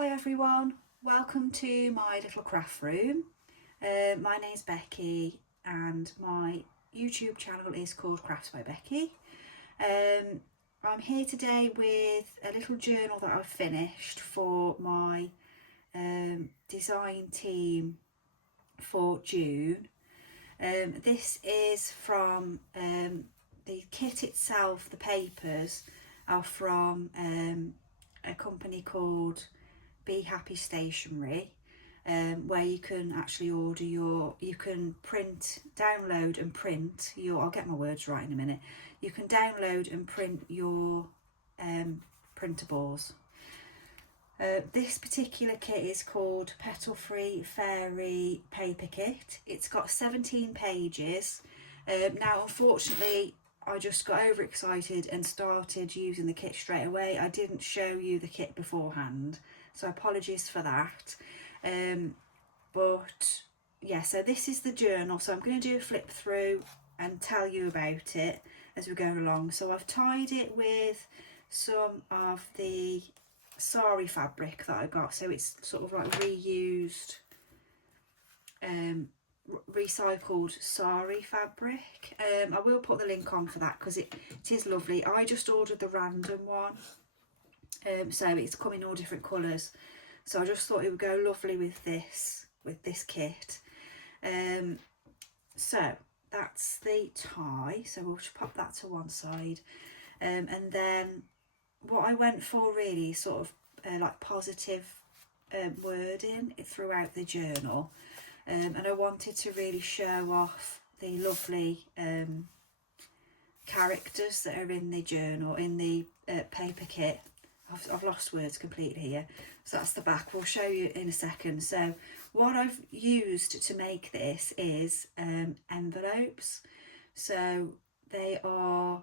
Hi everyone, welcome to my little craft room. My name's Becky and my YouTube channel is called Crafts by Becky. I'm here today with a little journal that I've finished for my design team for June. This is from the kit itself. The papers are from a company called Be Happy Stationery, where you can actually order you can download and print your, I'll get my words right in a minute, you can download and print your printables. This particular kit is called Petalfey Fairy Paper Kit. It's got 17 pages. Now unfortunately I just got overexcited and started using the kit straight away. I didn't show you the kit beforehand, so apologies for that. But yeah, so this is the journal, so I'm going to do a flip through and tell you about it as we go along. So I've tied it with some of the sari fabric that I got, so it's sort of like reused recycled sari fabric. I will put the link on for that because it is lovely. I just ordered the random one, so it's come in all different colours, so I just thought it would go lovely with this kit. So that's the tie, so we'll just pop that to one side, and then what I went for really sort of like positive wording throughout the journal, and I wanted to really show off the lovely characters that are in the journal, in the paper kit. I've lost words completely here. So that's the back, we'll show you in a second. So what I've used to make this is envelopes. So they are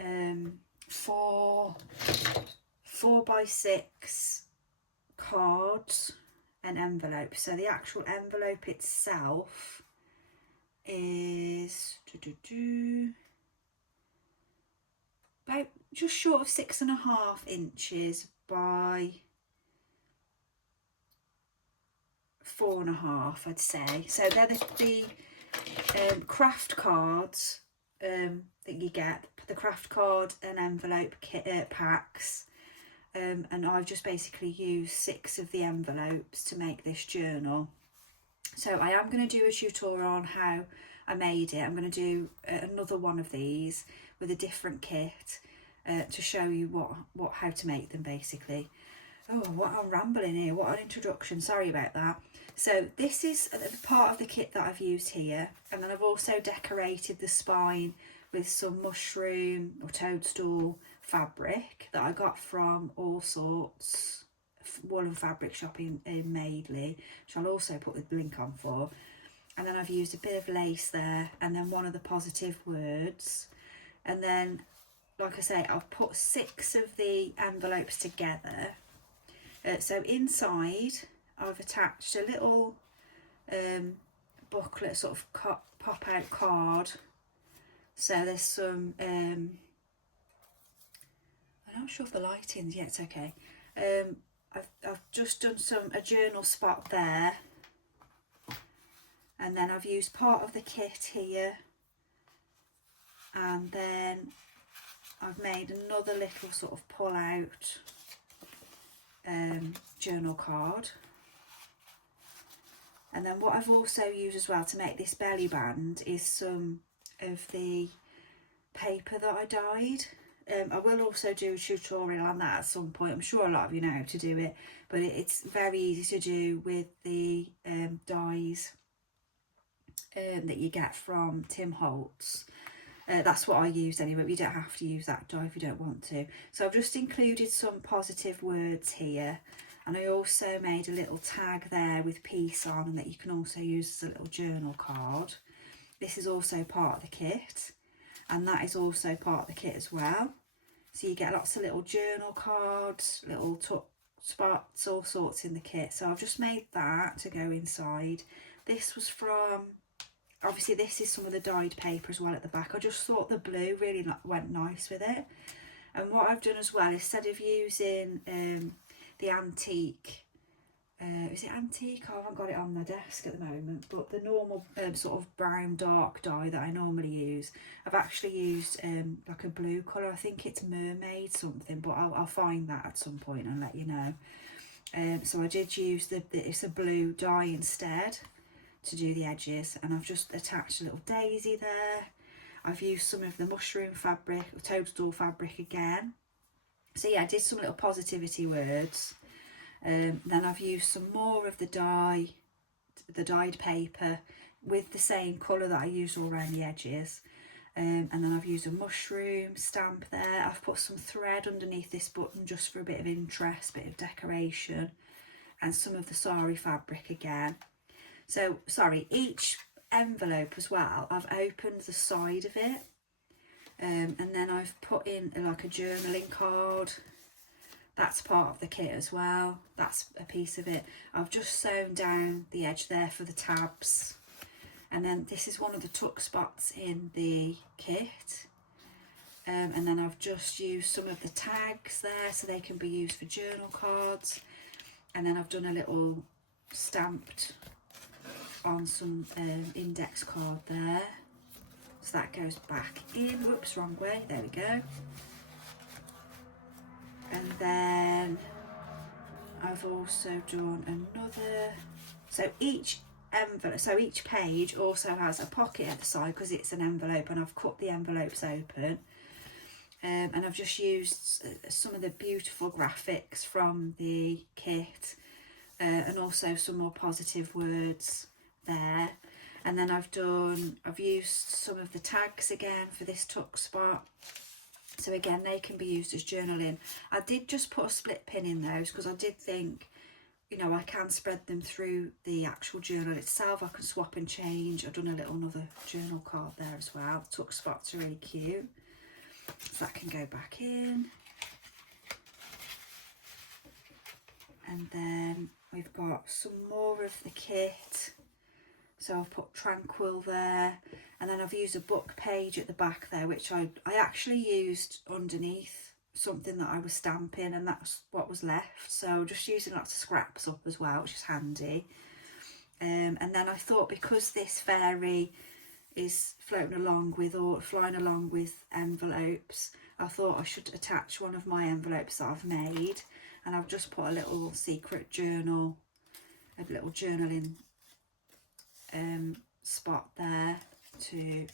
4x6 cards and envelopes. So the actual envelope itself is about just short of 6.5 inches by 4.5, I'd say. So they're the craft cards that you get, the craft card and envelope kit packs, and I've just basically used 6 of the envelopes to make this journal. So I am going to do a tutorial on how I made it. I'm going to do another one of these with a different kit to show you how to make them basically. Oh, what I'm rambling here, what an introduction, sorry about that. So this is part of the kit that I've used here, and then I've also decorated the spine with some mushroom or toadstool fabric that I got from All Sorts woolen fabric shop in Madeley, which I'll also put the link on for. And then I've used a bit of lace there, and then one of the positive words, and then like I say, I've put 6 of the envelopes together. So inside I've attached a little booklet, sort of pop out card. So there's some I'm not sure if the lighting's yet, it's okay. I've just done a journal spot there, and then I've used part of the kit here, and then I've made another little sort of pull out journal card. And then what I've also used as well to make this belly band is some of the paper that I dyed. I will also do a tutorial on that at some point. I'm sure a lot of you know how to do it, but it's very easy to do with the dyes that you get from Tim Holtz. That's what I used anyway, but you don't have to use that dye if you don't want to. So I've just included some positive words here, and I also made a little tag there with peace on, and that you can also use as a little journal card. This is also part of the kit, and that is also part of the kit as well. So you get lots of little journal cards, little tuck spots, all sorts in the kit. So I've just made that to go inside. This was from, obviously this is some of the dyed paper as well at the back. I just thought the blue really went nice with it. And what I've done as well, instead of using the antique is it antique? I haven't got it on my desk at the moment, but the normal sort of brown dark dye that I normally use, I've actually used like a blue colour. I think it's mermaid something, but I'll find that at some point and let you know. So I did use it's a blue dye instead to do the edges, and I've just attached a little daisy there. I've used some of the mushroom fabric, or toadstool fabric again. So yeah, I did some little positivity words. Then I've used some more of the dyed paper with the same colour that I used all around the edges. And then I've used a mushroom stamp there. I've put some thread underneath this button just for a bit of interest, bit of decoration, and some of the sari fabric again. So, sorry, each envelope as well, I've opened the side of it, and then I've put in like a journaling card. That's part of the kit as well. That's a piece of it. I've just sewn down the edge there for the tabs. And then this is one of the tuck spots in the kit. And then I've just used some of the tags there so they can be used for journal cards. And then I've done a little stamped on some index card there. So that goes back in. Whoops, wrong way. There we go. And then I've also done another, so each envelope, so each page also has a pocket at the side because it's an envelope, and I've cut the envelopes open, and I've just used some of the beautiful graphics from the kit, and also some more positive words there. And then I've used some of the tags again for this tuck spot. So again, they can be used as journaling. I did just put a split pin in those because I did think, you know, I can spread them through the actual journal itself. I can swap and change. I've done another journal card there as well. The tuck spots are really cute. So that can go back in. And then we've got some more of the kit. So I've put Tranquil there, and then I've used a book page at the back there, which I actually used underneath something that I was stamping, and that's what was left. So just using lots of scraps up as well, which is handy. And then I thought, because this fairy is floating along with, or flying along with envelopes, I thought I should attach one of my envelopes that I've made, and I've just put a little secret journal, a little journaling spot there to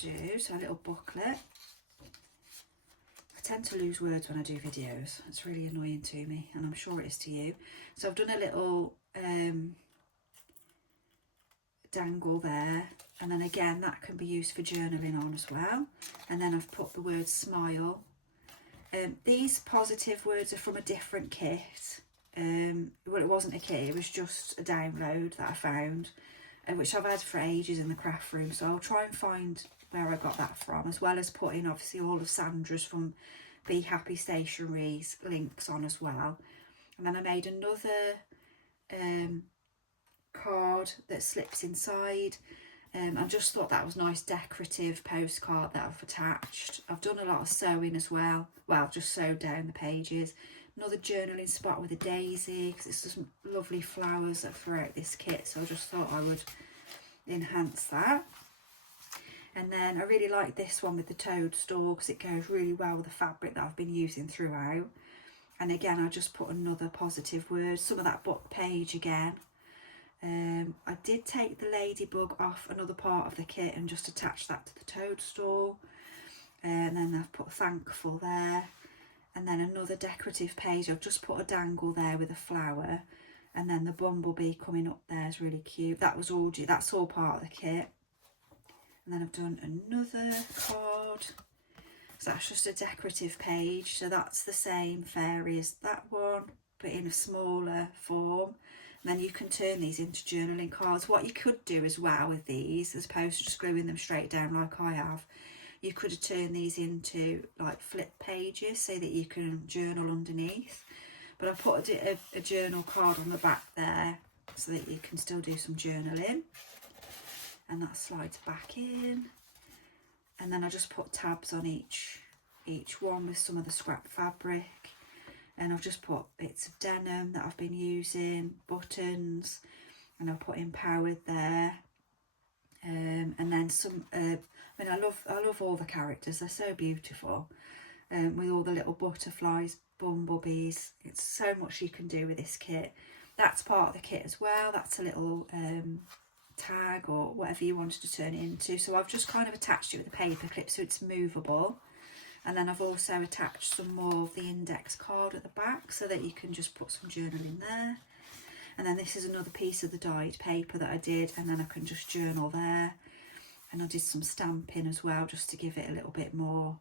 do, so a little booklet. I tend to lose words when I do videos. It's really annoying to me, and I'm sure it is to you. So I've done a little dangle there, and then again that can be used for journaling on as well. And then I've put the word smile. These positive words are from a different kit. Well, it wasn't a kit, it was just a download that I found, which I've had for ages in the craft room, so I'll try and find where I got that from, as well as putting obviously all of Sandra's from Be Happy Stationery's links on as well. And then I made another card that slips inside. I just thought that was a nice decorative postcard that I've attached. I've done a lot of sewing as well. Well, I've just sewed down the pages. Another journaling spot with a daisy, because it's just lovely flowers that throughout this kit, so I just thought I would enhance that. And then I really like this one with the toadstool because it goes really well with the fabric that I've been using throughout. And again, I just put another positive word, some of that book page again. I did take the ladybug off another part of the kit and just attach that to the toadstool. And then I've put thankful there. And then another decorative page, I've just put a dangle there with a flower, and then the bumblebee coming up there is really cute. That's all part of the kit. And then I've done another card, so that's just a decorative page. So that's the same fairy as that one, but in a smaller form. And then you can turn these into journaling cards. What you could do as well with these, as opposed to just gluing them straight down like I have, you could turn these into like flip pages so that you can journal underneath. But I put a journal card on the back there so that you can still do some journaling. And that slides back in. And then I just put tabs on each one with some of the scrap fabric. and I've just put bits of denim that I've been using, buttons, and I've put empowered there, and then some. I mean, I love all the characters. They're so beautiful, with all the little butterflies, bumblebees. It's so much you can do with this kit. That's part of the kit as well. That's a little tag or whatever you wanted to turn it into. So I've just kind of attached it with a paper clip so it's movable. And then I've also attached some more of the index card at the back so that you can just put some journal in there. And then this is another piece of the dyed paper that I did, and then I can just journal there. And I did some stamping as well, just to give it a little bit more,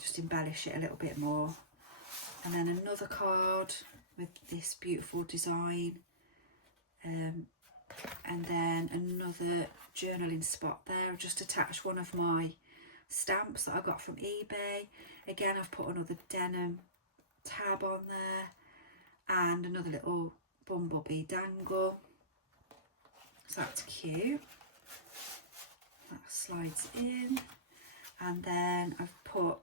just embellish it a little bit more. And then another card with this beautiful design, and then another journaling spot there. I've just attached one of my stamps that I got from eBay. Again, I've put another denim tab on there and another little bumblebee dangle, so that's cute. That slides in, and then I've put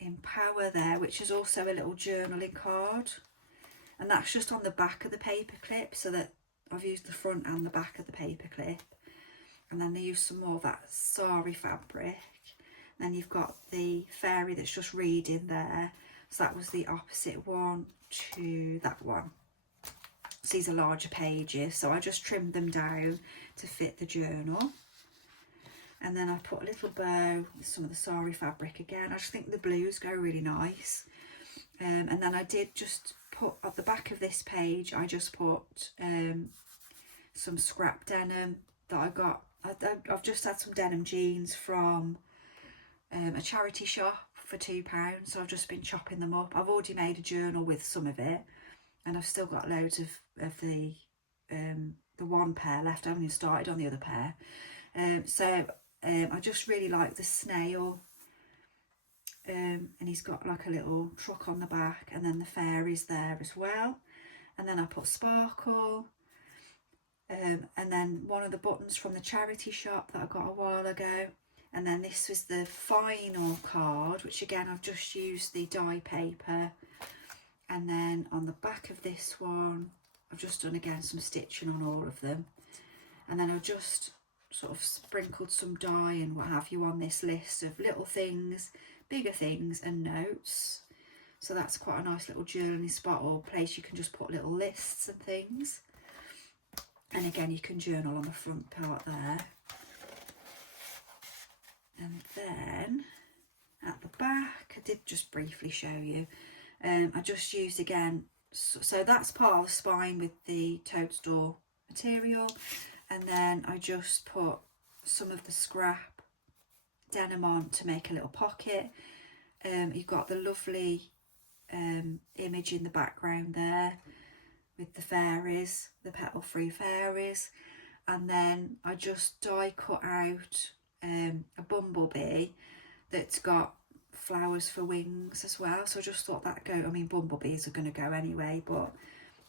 Empower there, which is also a little journaling card, and that's just on the back of the paper clip, so that I've used the front and the back of the paper clip. And then they use some more of that sari fabric. Then you've got the fairy that's just reading there, so that was the opposite one to that one. So these are larger pages, so I just trimmed them down to fit the journal. And then I put a little bow with some of the sari fabric again. I just think the blues go really nice. And then I did just put at the back of this page, I just put some scrap denim that I got. I've just had some denim jeans from a charity shop for £2, so I've just been chopping them up. I've already made a journal with some of it, and I've still got loads of the one pair left. I haven't even started on the other pair. I just really like the snail, and he's got like a little truck on the back, and then the fairies there as well. And then I put sparkle, and then one of the buttons from the charity shop that I got a while ago. And then this was the final card, which again I've just used the dye paper. And then on the back of this one, I've just done again some stitching on all of them. And then I've just sort of sprinkled some dye and what have you on this list of little things, bigger things and notes. So that's quite a nice little journaling spot or place you can just put little lists and things. And again, you can journal on the front part there. And then at the back, I did just briefly show you, I just used again, so that's part of the spine with the toadstool material. And then I just put some of the scrap denim on to make a little pocket. You've got the lovely image in the background there with the fairies, the Petalfey fairies. And then I just die cut out a bumblebee that's got flowers for wings as well. So I just thought that bumblebees are going to go anyway, but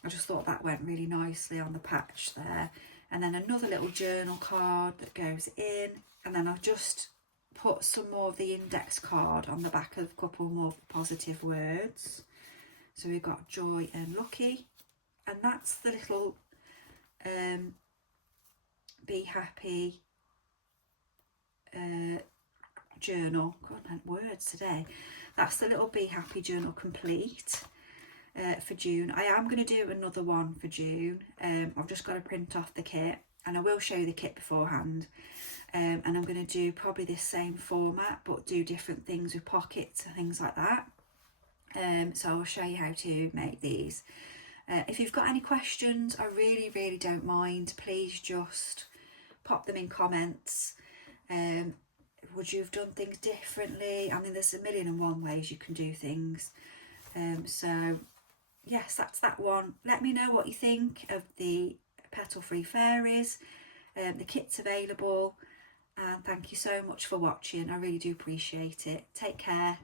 I just thought that went really nicely on the patch there. And then another little journal card that goes in, and then I've just put some more of the index card on the back of a couple more positive words. So we've got joy and lucky, and that's the little be happy journal. God, words today. That's the little be happy journal complete for June. I am going to do another one for June. I've just got to print off the kit, and I will show you the kit beforehand. And I'm going to do probably this same format, but do different things with pockets and things like that. So I'll show you how to make these. If you've got any questions, I really don't mind. Please just pop them in comments. Would you have done things differently? I mean, there's 1,001 ways you can do things. So yes, that's that one. Let me know what you think of the Petalfey fairies. The kit's available, and thank you so much for watching. I really do appreciate it. Take care.